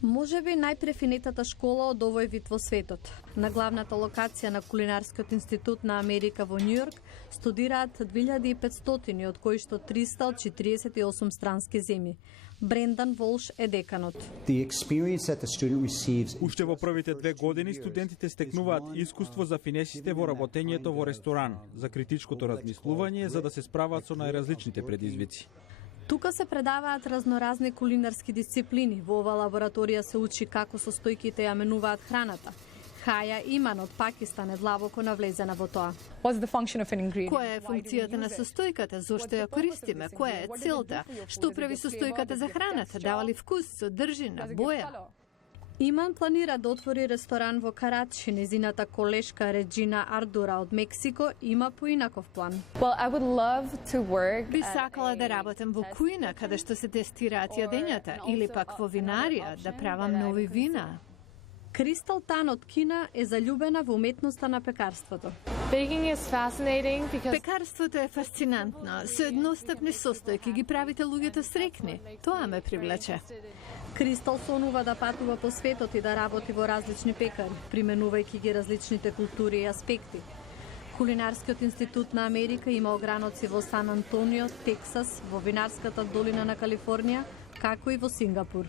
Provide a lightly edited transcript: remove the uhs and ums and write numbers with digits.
Можеби најпрефинетата школа од овој вид во светот. На главната локација на Кулинарскиот институт на Америка во Њујорк студираат 2500, од кои што 300 од 48 странски земји. Брендан Волш е деканот. Уште во првите 2 години студентите стекнуваат искуство за финесите во работењето во ресторан, за критичкото размислување за да се справат со најразличните предизвици. Тука се предаваат разноразни кулинарски дисциплини. Во ова лабораторија се учи како состојките ја менуваат храната. Хаја Иман од Пакистан е длабоко навлезена во тоа. Која е функцијата на состојката, зошто ја користиме, која е целта, што прави состојката за храната, дава ли вкус, содржина, боја? Иман планира да отвори ресторан во Карачи. Незината колешка Реджина Ардура од Мексико има поинаков план. Би сакала да работам во кујна, каде што се тестираат јадењата, или пак во винарија, да правам нови вина. Кристал Тан од Кина е заљубена во уметноста на пекарството. Пекарството е фасцинантно. Со едностапни состојки ги правите луѓето срекни. Тоа ме привлече. Кристал сонува да патува по светот и да работи во различни пекари, применувајќи ги различните култури и аспекти. Кулинарскиот институт на Америка има ограноци во Сан Антонио, Тексас, во винарската долина на Калифорнија, како и во Сингапур.